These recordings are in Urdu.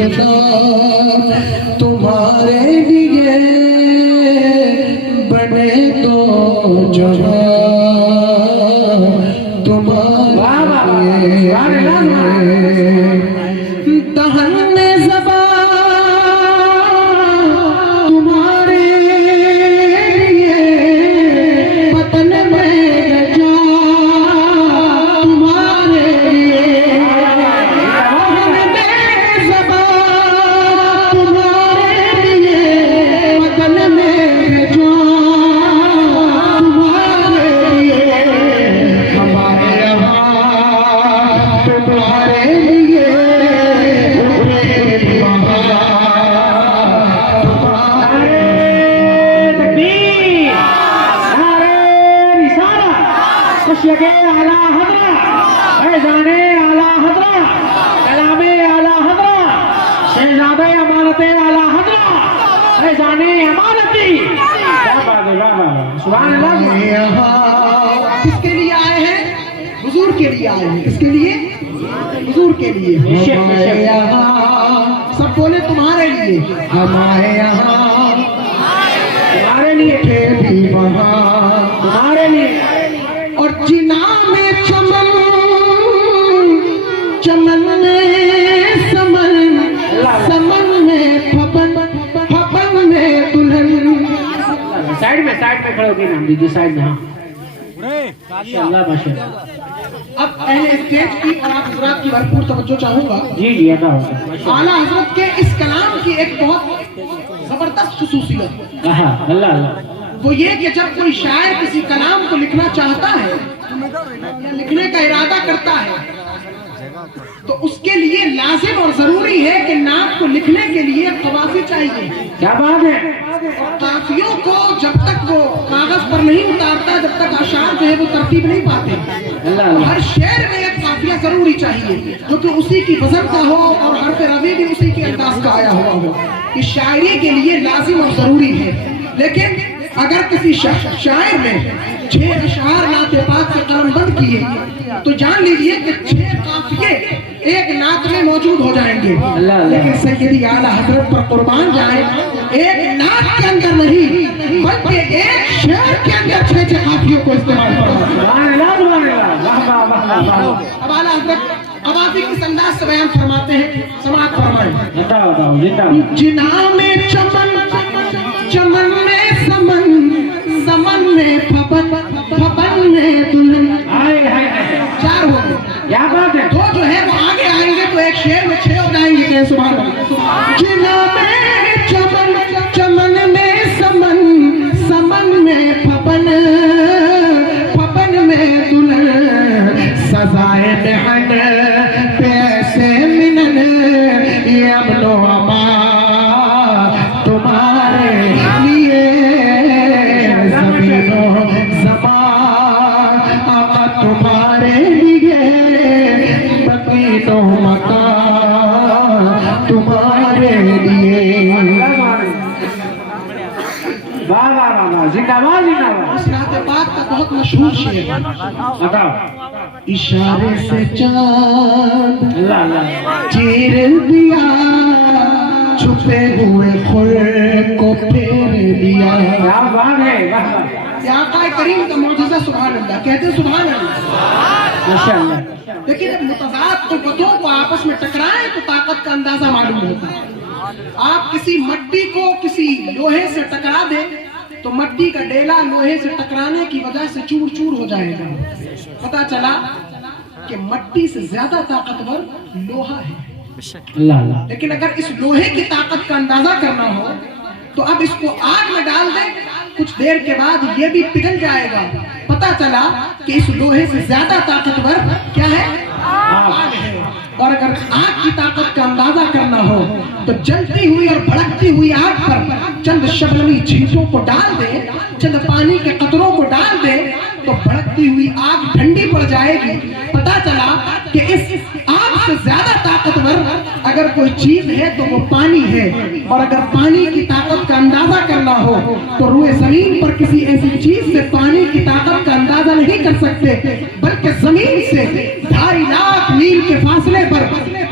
شدہ تمہارے لیے بنے تو جہاں تمہارے دہن میں زبان تمہارے لیے وطن میں رجا تمہارے لیے دہن میں زبان تمہارے لیے وطن میں رجا تمہارے لیے ہمارے یہاں تمہارے لیے کس کے لیے آئے ہیں؟ حضور کے لیے آئے ہیں. کس کے لیے؟ حضور کے لیے. ہمارے یہاں سب بولے تمہارے لیے. ہمارے یہاں تمہارے لیے بھی وہاں تمہارے لیے. اور جنا میں چمن چمن میں سمن سمن میں پھپن پھپن میں دلہن. سائڈ میں کھڑے ہو گئے نام دیجیے سائڈ میں. ہاں ماشاءاللہ ماشاءاللہ. اب اہل اسٹیج کی اور آپ حضرات کی بھرپور توجہ چاہوں گا. جی اعلیٰ حضرت کے اس کلام کی ایک بہت زبردست خصوصیت وہ یہ کہ جب کوئی شاعر کسی کلام کو لکھنا چاہتا ہے یا لکھنے کا ارادہ کرتا ہے تو اس کے لیے لازم اور ضروری ہے کہ نعت کو لکھنے کے لیے قوافی چاہیے. کیا بات ہے؟ قافیوں کو جب تک وہ کاغذ پر نہیں اتارتا جب تک اشعار جو ہے وہ ترتیب نہیں پاتے. ہر شعر میں ایک قافیہ ضروری چاہیے جو کہ اسی کی وزن کا ہو اور حرف روی بھی اسی کے انداز کا آیا ہوا ہو. یہ شاعری کے لیے لازم اور ضروری ہے. لیکن اگر کسی شاعر نے 6 اشعار نعت پاک سے قلم بند کیے تو جان لیجئے کہ 6 قافیے ایک نعت میں موجود ہو جائیں گے. لیکن سیدی اعلیٰ حضرت پر قربان جائیں ایک نعت کے اندر نہیں بلکہ ایک شعر کے اندر 6 قافیوں کو استعمال کرو. اب اعلیٰ حضرت اب آپ کس انداز سے بیان فرماتے ہیں سماعت فرمائیں. جنا میں چمن چمن میں سمن سمن میں پھپن پھپن میں دلہن. 4 ہو گئے. کیا بات ہے؟ 2 جو ہے وہ آگے آئیں گے تو ایک شعر میں 6 ہو جائیں گے. کہ سبحان اللہ. جنا میں چمن چمن میں سمن سمن میں پھپن پھپن میں دلہن سزائے محن پیسے منن یہ امن و امان تمہارے لیے زمین و زمان آقا تمہارے لیے مکین و مکان تمہارے لیے. اس نعت پاک کا بہت مشہور شعر اشارے سے چاند چیر دیا چھپے ہوئے خور کو پھیر دیا. آقا کریم کا معجزہ سبحان اللہ. کہتے ہیں سبحان اللہ. لیکن جب متضاد قوتوں کو آپس میں ٹکرائیں تو طاقت کا اندازہ معلوم ہوتا ہے. آپ کسی مٹی کو کسی لوہے سے ٹکرا دیں تو مٹی کا ڈیلا لوہے سے ٹکرانے کی وجہ سے چور چور ہو جائے گا. پتا چلا کہ مٹی سے زیادہ طاقتور لوہا ہے. لیکن اگر اس لوہے کی طاقت کا اندازہ کرنا ہو تو اب اس کو آگ میں ڈال دیں کچھ دیر کے بعد یہ بھی پگھل جائے گا. پتا چلا کہ اس لوہے سے زیادہ طاقتور کیا ہے؟ آگ ہے. اور اگر آگ کی طاقت کا اندازہ کرنا ہو تو جلتی ہوئی اور بھڑکتی ہوئی آگ پر چند شبنمی چھینٹوں کو ڈال دے چند پانی کے قطروں کو ڈال دے تو بھڑکتی ہوئی آگ ٹھنڈی پڑ جائے گی. پتا چلا کہ اس آگ سے زیادہ طاقتور اگر کوئی چیز ہے تو وہ پانی ہے. اور اگر پانی کی طاقت کا اندازہ کرنا ہو تو روئے زمین پر کسی ایسی چیز سے پانی کی طاقت کا اندازہ نہیں کر سکتے بلکہ زمین سے 2.5 لاکھ میل کے فاصلے پر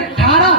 18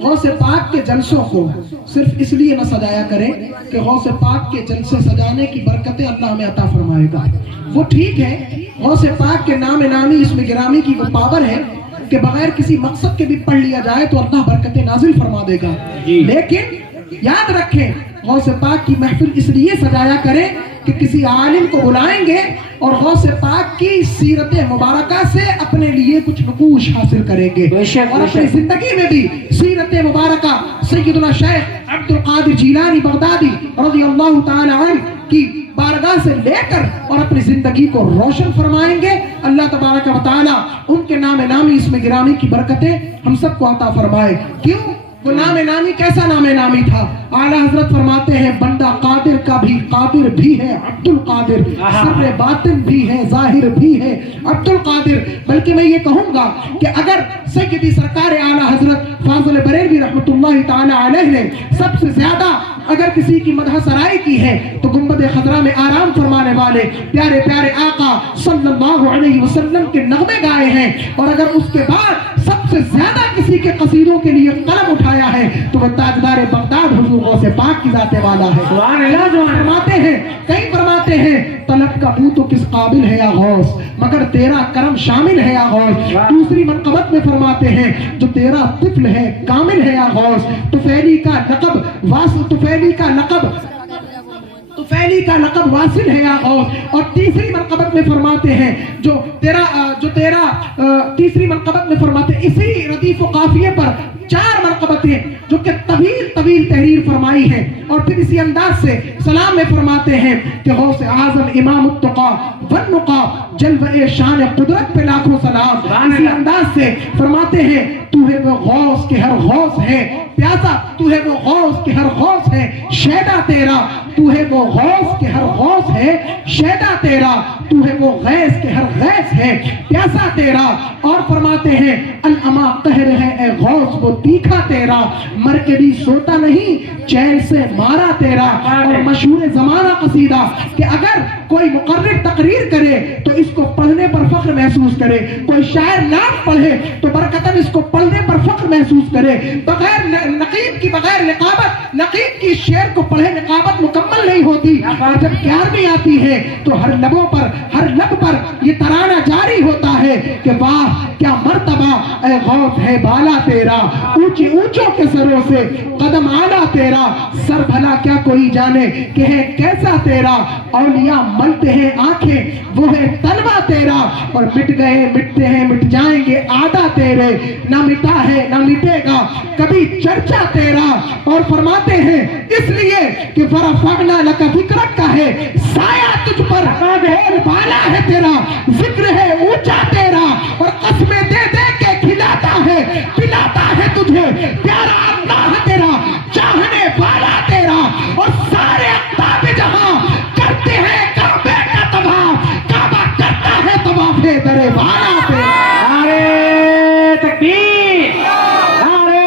غوث پاک کے جلسوں کو صرف اس لیے نہ سجایا کریں کہ غوث پاک کے جلسے سجانے کی برکتیں اللہ ہمیں عطا فرمائے گا. وہ ٹھیک ہے غوث پاک کے نام نامی اس میں گرامی کی وہ پاور ہے کہ بغیر کسی مقصد کے بھی پڑھ لیا جائے تو اللہ برکتیں نازل فرما دے گا. لیکن یاد رکھیں غوث پاک کی محفل اس لیے سجایا کریں کہ کسی عالم کو بلائیں گے اور غوث پاک کی سیرت مبارکہ سے اپنے لیے کچھ نقوش حاصل کریں گے اور اپنی زندگی میں بھی سیرت مبارکہ سیدنا شیخ عبد القادر جیلانی بغدادی رضی اللہ تعالی عنہ کی بارگاہ سے لے کر اور اپنی زندگی کو روشن فرمائیں گے. اللہ تبارک و تعالی ان کے نام نامی اس میں گرامی کی برکتیں ہم سب کو عطا فرمائے. کیوں وہ نام نامی کیسا نام نامی تھا؟ اعلیٰ حضرت فرماتے ہیں بندہ قادر کا بھی قادر بھی ہے عبد القادر، سر باطن بھی ہے ظاہر بھی ہے عبد القادر. بلکہ میں یہ کہوں گا کہ اگر سیدی سرکار اعلیٰ حضرت فاضل بریلوی رحمۃ اللہ تعالی علیہ نے سب سے زیادہ اگر کسی کی مدح سرائی کی ہے تو گنبد خضرا میں آرام فرمانے والے پیارے پیارے آقا صلی اللہ علیہ وسلم کے نغمے گائے ہیں. اور اگر اس کے بعد سب سے زیادہ کسی کے قصیدوں کے لیے قلم اٹھایا ہے تو وہ تاجدار بغداد حضور غوث پاک کی ذات والا ہے. سبحان اللہ. جو فرماتے ہیں کئی فرماتے ہیں طلب کا منہ تو کس قابل ہے یا غوث مگر تیرا کرم شامل ہے یا غوث. دوسری منقبت میں فرماتے ہیں جو تیرا طفل ہے کامل ہے یا غوث. طفیلی کا لقب واصل ہے یا غوث. اور تیسری منقبت میں فرماتے ہیں جو تیرا تیسری منقبت میں فرماتے ہیں اسی ردیف و قافیے پر 4 منقبتیں جو کہ طویل تحریر فرمائی ہیں. اور پھر اسی انداز سے سلام میں فرماتے ہیں کہ غوث اعظم امام التقا والنقا جلوہ شان قدرت پہ لاکھوں سلام. اسی انداز سے فرماتے ہیں تو ہے وہ غوث کے ہر غوث ہے پیاسا، تو ہے وہ غوث کے ہر غوث ہے شیدا تیرا، تو ہے وہ غوث کے ہر غوث ہے شیدا تیرا، تو ہے وہ غیث کے ہر غیث ہے پیاسا تیرا. اور فرماتے ہیں الاما قہر ہے اے غوث وہ تیکھا تیرا، مر کے بھی سوتا نہیں چین سے مارا تیرا. اور مشہور زمانہ قصیدہ کہ اگر کوئی مقرر تقریر کرے تو اس کو پڑھنے پر فخر محسوس کرے، کوئی شاعر نعت پڑھے تو برکتاً اس کو پڑھنے پر فخر محسوس کرے. بغیر نقیب کی بغیر نقابت، نقیب کی شعر کو پڑھے نقابت مکمل نہیں ہوتی. اور جب 11ویں آتی ہے تو ہر لبوں پر ہر لب پر یہ ترانہ جاری ہوتا ہے کہ واہ کیا مرتبہ اے غوث ہے بالا تیرا، اونچی اونچوں کے سروں سے قدم آنا تیرا، سر بھلا کیا کوئی جانے کہ ہے کیسا تیرا، اولیاء ملتے ہیں آنکھیں وہ ہے تلوہ تیرا، اور مٹ گئے مٹتے ہیں مٹ جائیں گے آدھا تیرے، نہ مٹا ہے نہ مٹے گا کبھی چرچا تیرا. اور فرماتے ہیں اس لیے کہ فرفعنا لک ذکرک کا ہے سایہ تجھ پر بالا ہے تیرا، ذکر ہے اونچا تیرا، اور قسمیں دے دے کے کھلاتا ہے پلاتا ہے تجھے پیارا اللہ تیرا، چاہنے والا تیرا. اور سارے اقطاب جہاں کرتے ہیں کعبے کا طواف، کعبہ کرتا ہے طواف در والا تیرا. نعرے تکبیر، نعرے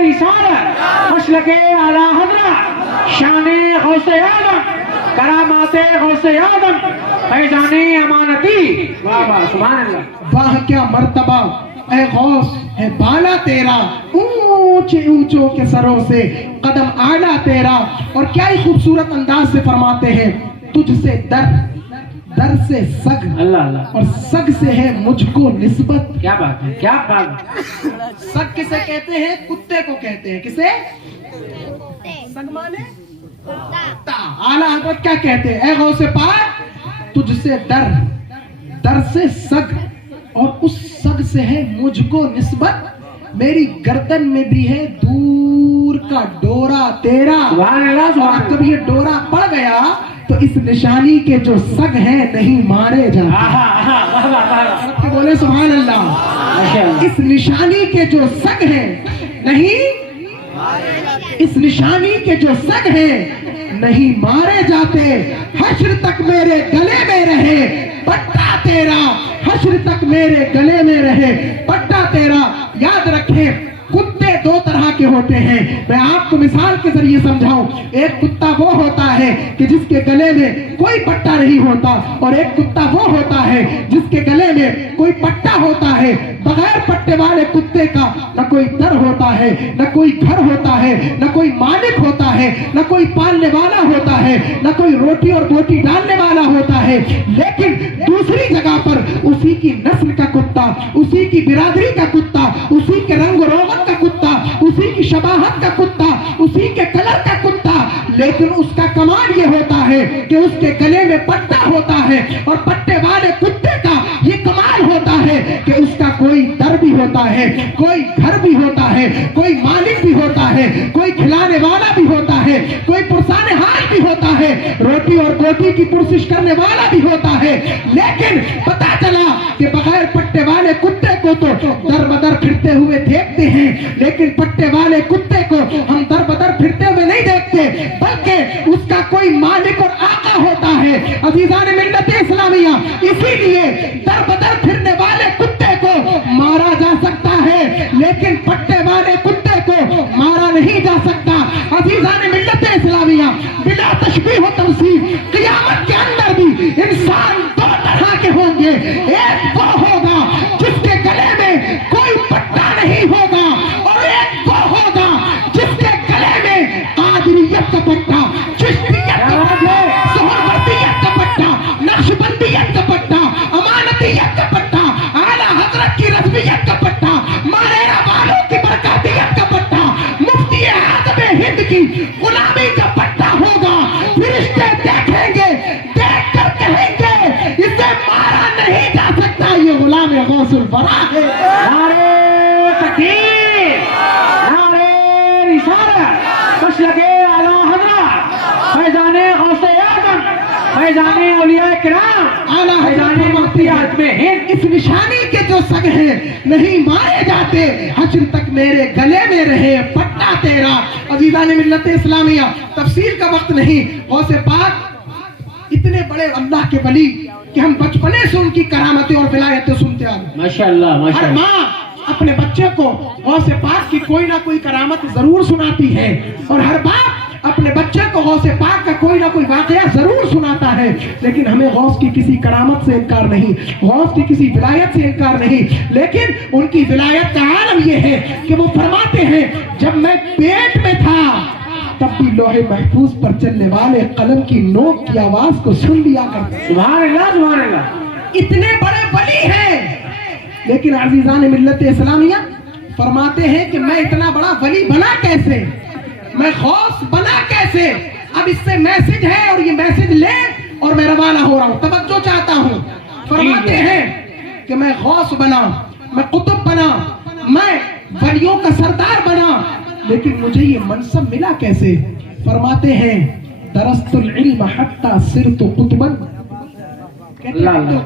رسالت، مسلک اعلیٰ حضرت، شان غوث اعظم، کرامات غوث اعظم، فیضان امانتی. واہ واہ سبحان اللہ. واہ کیا مرتبہ اے غوث ہے بالا تیرا، اونچے اونچوں کے سروں سے قدم آلا تیرا. اور کیا ہی خوبصورت انداز سے فرماتے ہیں تجھ سے در سے سگ، اللہ اللہ، اور سگ سے ہے مجھ کو نسبت. کیا بات ہے، کیا بات ہے. سگ کسے کہتے ہیں؟ کتے کو کہتے ہیں. کسے؟ سگ مانے کتا. اعلیٰ حضرت کیا کہتے ہیں؟ اے غوث پاک تجھ سے در سے سگ، اور اس سگ سے ہے مجھ کو نسبت، میری گردن میں بھی ہے دور کا ڈورا تیرا. اور کبھی یہ ڈورا پڑ گیا تو اس نشانی کے جو سگ ہیں نہیں مارے جاتے. بولے سبحان اللہ. اس نشانی کے جو سگ ہیں نہیں، اس نشانی کے جو سگ ہیں نہیں مارے جاتے. حشر تک میرے گلے میں رہے پٹا تیرا، حشر تک میرے گلے میں رہے پٹا تیرا. یاد رکھیں کتے 2 طرح کے ہوتے ہیں. میں آپ کو مثال کے ذریعے سمجھاؤں. ایک کتا وہ ہوتا ہے کہ جس کے گلے میں کوئی پٹا نہیں ہوتا, اور ایک کتا وہ ہوتا ہے جس کے گلے میں کوئی پٹا ہوتا ہے. بغیر پٹے والے کتے کا نہ کوئی در ہوتا ہے, نہ کوئی گھر ہوتا ہے, نہ کوئی مالک ہوتا ہے, نہ کوئی پالنے والا ہوتا ہے, نہ کوئی روٹی اور بوٹی ڈالنے والا ہوتا ہے. لیکن دوسری جگہ پر اسی کی نسل کا کتا, اسی کی برادری کا کتا, اسی کے رنگ و روغن کا کتا, اسی کی شباہت کا کتا, اسی کے کلر کا کتا, لیکن اس کا کمال یہ ہوتا ہے کہ اس کے گلے میں پٹا ہوتا ہے. اور پٹے والے کتے کا یہ کمال ہوتا ہے کہ اس کا کوئی در بھی ہوتا ہے, کوئی گھر بھی ہوتا ہے, کوئی مالک بھی ہوتا ہے, کوئی کھلانے والا بھی ہوتا ہے, کوئی پرسانے حال بھی ہوتا ہے, روٹی اور بوٹی کی پرسش کرنے والا بھی ہوتا ہے. لیکن پتا چلا کہ بغیر پٹے والے کتے کو تو در بدر پھرتے ہوئے دیکھتے ہیں, لیکن پٹے والے کتے کو ہم در بدر پھرتے ہوئے نہیں دیکھتے, بلکہ اس کا کوئی مالک اور آقا ہوتا ہے. عزیزان ملت اسلامیہ, اسی لیے در بدر پھرنے والے کتے کو مارا جا سکتا ہے, لیکن پٹے والے کتے کو مارا نہیں جا سکتا. عزیزان ملت اسلامیہ, بلا تشبیہ و تمثیل قیامت کے اندر بھی انسان دو طرح کے ہوں گے. ایک وہ ہوگا جس کے گلے میں کوئی پٹا نہیں ہوگا, اور ایک وہ ہوگا جس کے گلے میں قادریت کا پٹا, چشتیت کا پٹا, سہروردیت کا پٹا, نقشبندیت کا پٹا, امانتیت کا پٹا, اعلیٰ حضرت کی رضویت کا پٹا, مانیرا والوں کی برکاتیت کا پٹا, مفتی اعظم ہند کی غلامی کا پٹا ہوگا. فرشتے دیکھیں گے, دیکھ کر کہیں گے اسے مارا نہیں جا سکتا, یہ غلام غوث الورا ہے. نعرے تکبیر, نعرے رسالت, مسلک اعلیٰ حضرت, فیضان غوث اعظم, فیضان اولیاء کرام, فیضان مفتی اعظم ہند. اس نشانی کے جو سگ ہیں نہیں مارے جاتے, حشر تک میرے گلے میں رہے پٹا تیرا. عزیزان ملت اسلامیہ, تفسیر کا وقت نہیں. غوث پاک اتنے بڑے اللہ کے ولی کہ ہم بچپنے سے ان کی کرامتیں اور ولایتیں سنتے آ رہے ہیں. ماشاءاللہ, ہر ماشاءاللہ. ماں اپنے بچے کو غوث پاک کی کوئی نہ کوئی کرامت ضرور سناتی ہے, اور ہر باپ اپنے بچے کو غوث پاک کا کوئی نہ کوئی واقعہ ضرور سناتا ہے. لیکن ہمیں غوث کی کسی کرامت سے انکار نہیں, غوث کی کسی ولایت سے انکار نہیں, لیکن ان کی ولایت کا عالم یہ ہے کہ وہ فرماتے ہیں جب میں پیٹ میں تھا تب بھی لوح محفوظ پر چلنے والے قلم کی نوک کی آواز کو سن لیا کرتے. سبحان اللہ, سبحان اللہ. اتنے بڑے ولی ہیں, لیکن عزیزان ملت اسلامیہ فرماتے ہیں کہ میں اتنا بڑا ولی بنا کیسے, میں غوث بنا کیسے. اب اس سے میسج ہے, اور یہ میسج لے اور میں روانہ ہو رہا ہوں, توجہ چاہتا ہوں. فرماتے ہیں کہ میں غوث بنا, میں قطب بنا, میں ولیوں کا سردار بنا, لیکن مجھے یہ منصب ملا کیسے. فرماتے ہیں درست العلم حتی صرت قطبا,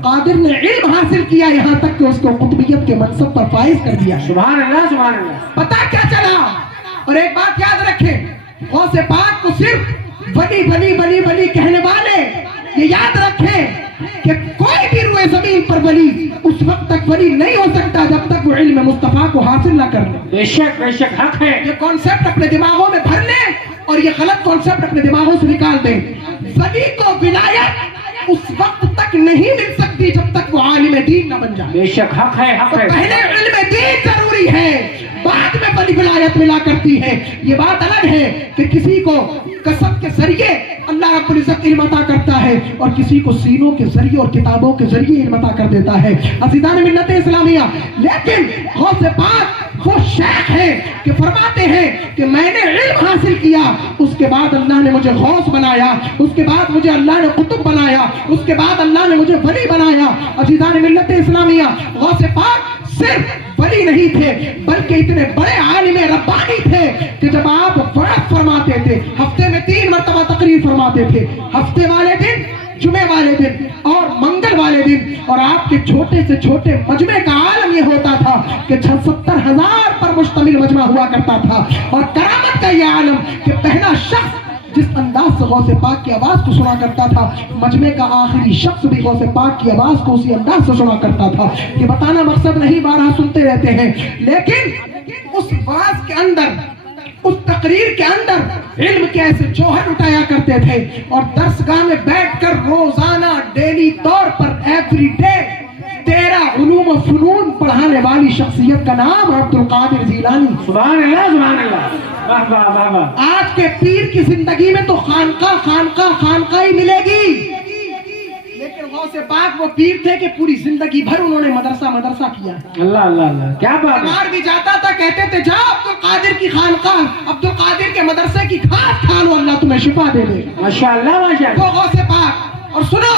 قادر نے علم حاصل کیا یہاں تک کہ اس کو قطبیت کے منصب پر فائز کر دیا. سبحان اللہ, سبحان اللہ. پتا کیا چلا. اور ایک بات یاد رکھیں, غوث پاک کو صرف ولی ولی ولی ولی کہنے والے یہ یاد رکھیں کہ کوئی بھی روئے زمین پر ولی اس وقت تک ولی نہیں ہو سکتا جب تک وہ علم مصطفیٰ کو حاصل نہ کر لے. بے شک, بے شک, حق ہے. یہ کانسیپٹ اپنے دماغوں میں بھر لیں, اور یہ غلط کانسیپٹ اپنے دماغوں سے نکال دیں. ولی کو ولایت اس وقت تک نہیں مل سکتی جب تک وہ عالم دین نہ بن جائے. بے شک, حق ہے, حق ہے. پہلے علم دین ضروری ہے, بعد میں ولی ولایت ملا کرتی ہے. یہ بات الگ ہے کہ کسی کو کسب کے ذریعے اللہ رب العزت علم عطا کرتا ہے, اور کسی کو سینوں کے ذریعے اور کتابوں کے ذریعے علم عطا کر دیتا ہے. عزیزان ملت اسلامیہ, لیکن غوث پاک وہ شیخ ہے کہ فرماتے ہیں کہ میں نے علم حاصل کیا, اس کے بعد اللہ نے مجھے غوث بنایا, اس کے بعد مجھے اللہ نے قطب بنایا, اس کے بعد اللہ نے مجھے ولی بنایا. عزیزان ملت اسلامیہ, غوث پاک صرف ولی نہیں تھے بلکہ اتنے بڑے عالم ربانی تھے کہ جب آپ وعظ فرماتے تھے ہفتے میں 3 مرتبہ تقریر فرماتے تھے, ہفتے والے دن, جمعے والے دن اور منگل والے دن, اور آپ کے چھوٹے سے چھوٹے مجمع کا عالم یہ ہوتا تھا کہ 70,000 پر مشتمل مجمع ہوا کرتا تھا. اور کرامت کا یہ عالم کہ پہلا شخص جس انداز سے غوث پاک کی آواز کو سنا کرتا تھا, مجمع کا آخری شخص بھی غوث پاک کی آواز کو اسی انداز سے سنا کرتا تھا. یہ بتانا مقصد نہیں, بارہ سنتے رہتے ہیں, لیکن اس باز کے اندر اس تقریر کے اندر علم کے ایسے جوہر اٹھایا کرتے تھے اور درسگاہ میں بیٹھ کر روزانہ ڈیلی طور پر ایوری ڈے 13 علوم و فنون پڑھانے والی شخصیت کا نام عبد القادر جیلانی. سبحان اللہ سبحان اللہ. واہ واہ واہ واہ. آج کے پیر کی زندگی میں تو خانقاہ ہی ملے گی، لیکن غوث پاک وہ پیر تھے کہ پوری زندگی بھر انہوں نے مدرسہ کیا. اللہ اللہ اللہ، کیا بات ہے. بیمار بھی جاتا تھا، کہتے تھے جا عبد القادر کی خانقاہ، عبد القادر کے مدرسے کی گھاس کھا لو، اللہ تمہیں شفا دے دے. ماشاء اللہ ماشاء اللہ. وہ غوث پاک. اور سنو،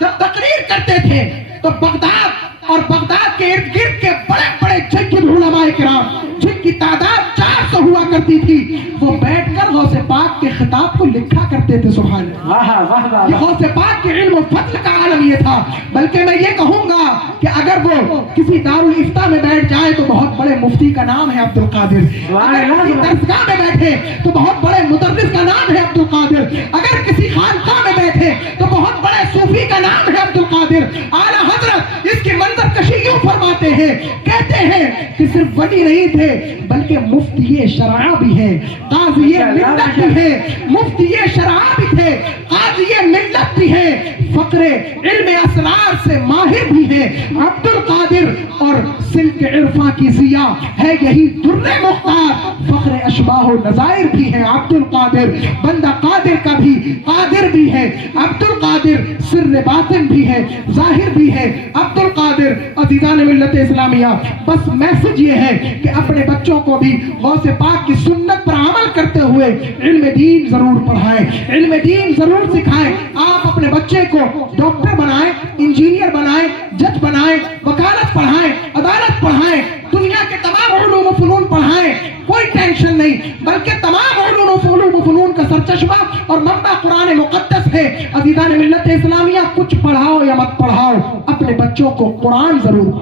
جب تقریر کرتے تھے تو بغداد اور بغداد کے ارد گرد کے بڑے بڑے جنگی علماء کرام جن کی تعداد 400 ہوا کرتی تھی، وہ بیٹھ کر غوث پاک کے خطاب کو لکھا کرتے تھے. سبحان اللہ. واہ واہ واہ. یہ غوث پاک کے علم و فضل کا عالم یہ تھا. بلکہ میں یہ کہوں گا کہ اگر وہ کسی دارالافتاء میں بیٹھ جائے تو بہت بڑے مفتی کا نام ہے عبد القادر. اگر کسی درسگاہ میں بیٹھے تو بہت بڑے مدرس کا نام ہے عبد القادر. اگر کسی خانقاہ میں بیٹھے تو بہت بڑے صوفی کا نام ہے عبد القادر. اعلیٰ حضرت اس کی منظر کشی یوں فرماتے ہیں، کہتے ہیں کہ صرف ولی نہیں تھے بلکہ مفتی شرع بھی ہے، قاضی ملت بھی ہے. مفتی شرع بھی تھے، قاضی ملت بھی ہے، فقر علم اسرار سے ماہر بھی ہے. عبد القادر اور سلک عرفاں کی ضیاء ہے یہی در مختار، فخر اشباہ و نظائر بھی ہے. عبد القادر بندہ قادر کا بھی قادر بھی ہے. عبد القادر سر باطن بھی ہے، ظاہر بھی ہے. عبد القادر. عزیزان ملت اسلامیہ، بس میسج یہ ہے کہ اپنے بچوں کو بھی غوث پاک کی سنت پر عمل کرتے ہوئے علم دین ضرور پڑھائیں، علم دین ضرور سکھائیں. آپ اپنے بچے کو ڈاکٹر بنائیں، انجینئر بنائیں، جج بنائیں، وکالت پڑھائیں، عدالت پڑھائیں، دنیا کے تمام علوم و فنون پڑھائیں، کوئی ٹینشن نہیں. بلکہ تمام علوم و فنون کا سرچشمہ اور منبع قرآن مقدس ہے. عزیزان ملت اسلامیہ، کچھ پڑھاؤ یا مت پڑھاؤ، اپنے بچوں کو قرآن ضرور.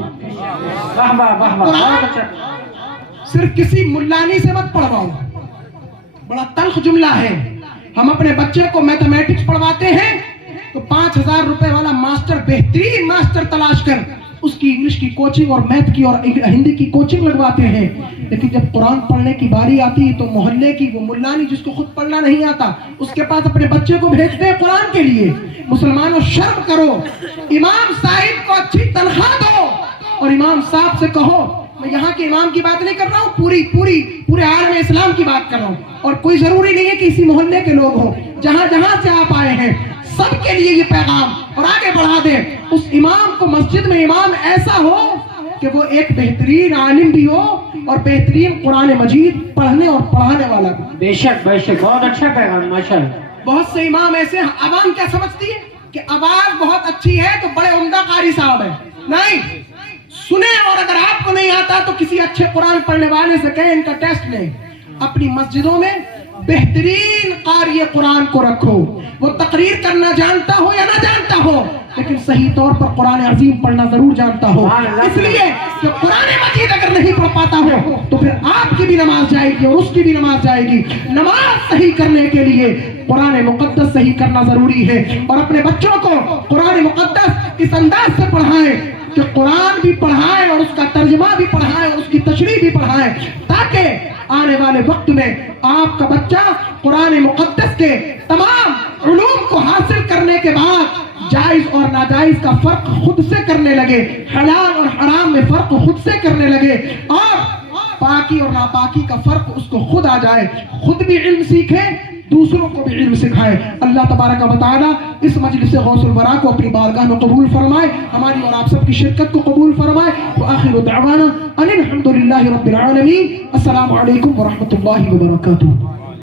واہ واہ واہ واہ. صرف کسی ملانی سے مت پڑھواؤ. بڑا تلخ جملہ ہے. ہم اپنے بچے کو میتھمیٹکس پڑھواتے ہیں تو 5,000 روپے والا ماسٹر، بہترین ماسٹر تلاش کر اس کی انگلش کی کوچنگ اور میتھ کی اور ہندی کی کوچنگ لگواتے ہیں. لیکن جب قرآن پڑھنے کی باری آتی ہے تو محلے کی وہ ملانی جس کو خود پڑھنا نہیں آتا اس کے پاس اپنے بچے کو بھیجتے ہیں قرآن کے لیے. مسلمانوں شرم کرو. امام صاحب کو اچھی تنخواہ دو اور امام صاحب سے کہو. میں یہاں کے امام کی بات نہیں کر رہا ہوں، پورے عالم اسلام کی بات کر رہا ہوں. اور کوئی ضروری نہیں ہے کہ اسی محلے کے لوگ ہوں، جہاں سے آپ آئے ہیں سب کے لیے یہ پیغام اور آگے بڑھا دیں. اس امام کو مسجد میں امام ایسا ہو کہ وہ ایک بہترین عالم بھی ہو اور بہترین قرآن مجید پڑھنے اور پڑھانے والا بھی. بے شک بے شک، بہت اچھا پیغام ماشاءاللہ. بہت سے امام ایسے ہیں، عوام کیا سمجھتی ہے کہ آواز بہت اچھی ہے تو بڑے عمدہ قاری صاحب ہیں. نہیں، سنیں، اور اگر آپ کو نہیں آتا تو کسی اچھے قرآن پڑھنے والے سے کہیں ان کا ٹیسٹ لیں. اپنی مسجدوں میں بہترین قاری قرآن کو رکھو. وہ تقریر کرنا جانتا ہو یا نہ جانتا ہو لیکن صحیح طور پر قرآن عظیم پڑھنا ضرور جانتا ہو. اس لیے کہ قرآن مجید اگر نہیں پڑھ پاتا ہو تو پھر آپ کی بھی نماز جائے گی اور اس کی بھی نماز جائے گی. نماز صحیح کرنے کے لیے قرآن مقدس صحیح کرنا ضروری ہے. اور اپنے بچوں کو قرآن مقدس اس انداز سے پڑھائیں کہ قرآن بھی پڑھائیں اور اس کا ترجمہ بھی پڑھائیں اور اس کی تشریح بھی پڑھائیں، تاکہ آنے والے وقت میں آپ کا بچہ قرآن مقدس کے تمام علوم کو حاصل کرنے کے بعد جائز اور ناجائز کا فرق خود سے کرنے لگے، حلال اور حرام میں فرق خود سے کرنے لگے، اور پاکی اور ناپاکی کا فرق اس کو خود آ جائے. خود بھی علم سیکھے، دوسروں کو بھی علم سکھائے. اللہ تبارک و تعالی اس مجلس غوث الورا کو اپنی بارگاہ میں قبول فرمائے، ہماری اور آپ سب کی شرکت کو قبول فرمائے. وآخر دعوانا ان الحمد للہ رب العالمین. السلام علیکم ورحمۃ اللہ وبرکاتہ.